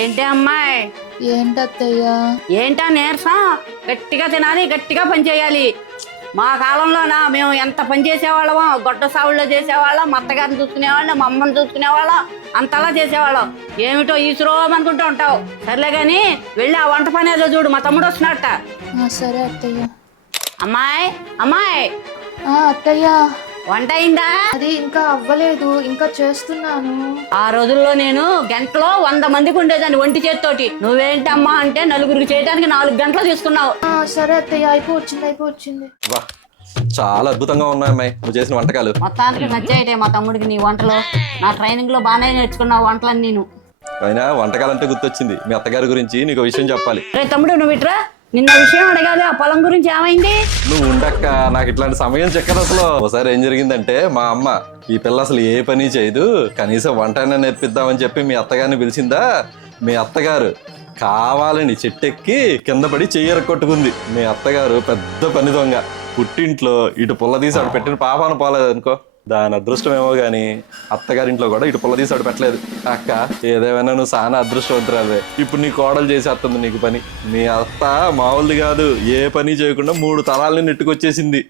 ఏంటి అమ్మాయి? ఏంటత్తయ్యా? ఏంటా నీరసం? గట్టిగా తినాలి, గట్టిగా పని చేయాలి. మా కాలంలోనా మేము ఎంత పని చేసేవాళ్ళమో, గొడ్డ సావుల్లో చేసేవాళ్ళం, మా అత్తగారిని చూసుకునేవాళ్ళం, మా అమ్మని చూసుకునేవాళ్ళం, అంతలా చేసేవాళ్ళం. ఏమిటో ఈశ్వరం అనుకుంటూ ఉంటావు. సర్లే కానీ వెళ్ళి ఆ వంట పని ఏదో చూడు, మా తమ్ముడు వస్తున్నట్ట. సరే అత్తయ్య. అమ్మాయి అమ్మాయి, అత్తయ్యా, వంట అయిందా? అది ఇంకా అవ్వలేదు, ఇంకా చేస్తున్నాను. ఆ రోజుల్లో నేను గంటలో 100 మందికి ఉండేదాన్ని ఒంటి చేతితోటి. నువ్వేంటమ్మా అంటే నలుగురికి చేయడానికి 4 గంటలు తీసుకున్నావు. సరే అత్తయ్య, అయిపోవచ్చింది. వా, చాలా అద్భుతంగా ఉన్నాయి అమ్మాయి నువ్వు చేసిన వంటకాలు. మొత్తానికి నచ్చాయితే మా తమ్ముడికి నీ వంటలు. నా ట్రైనింగ్ లో బాగానే నేర్చుకున్నావు వంటలని నేను. అయినా వంటకాలంటే గుర్తొచ్చింది, మీ అత్తగారి గురించి నీకు విషయం చెప్పాలి. రే తమ్ముడు, నువ్వు ఇట్రా, నిన్న విషయం అడగాలి. ఆ పొలం గురించి ఏమైంది? నువ్వు ఉండక్క, నాకు ఇట్లాంటి సమయం చెక్కదు అసలు. ఒకసారి ఏం జరిగిందంటే మా అమ్మ ఈ పిల్ల అసలు ఏ పని చేయదు, కనీసం వంట అయినా నేర్పిద్దామని చెప్పి మీ అత్తగారిని పిలిచిందా. మీ అత్తగారు కావాలని చెట్టెక్కి కింద పడి చెయ్యర కొట్టుకుంది. మీ అత్తగారు పెద్ద పని దొంగ. పుట్టింట్లో ఇటు పుల్ల తీసి ఆడు పెట్టిన పాపాను పోలేదనుకో. దాని అదృష్టమేమో గాని అత్తగారింట్లో కూడా ఇటు పుల్ల తీసి ఆడు పెట్టలేదు. అక్క ఏదేమైనా నువ్వు చాలా అదృష్టవంతురాలే. ఇప్పుడు నీ కోడలు చేసేస్తుంది నీకు పని. మీ అత్త మామూలు కాదు, ఏ పని చేయకుండా 3 తరాలని నెట్టుకొచ్చేసింది.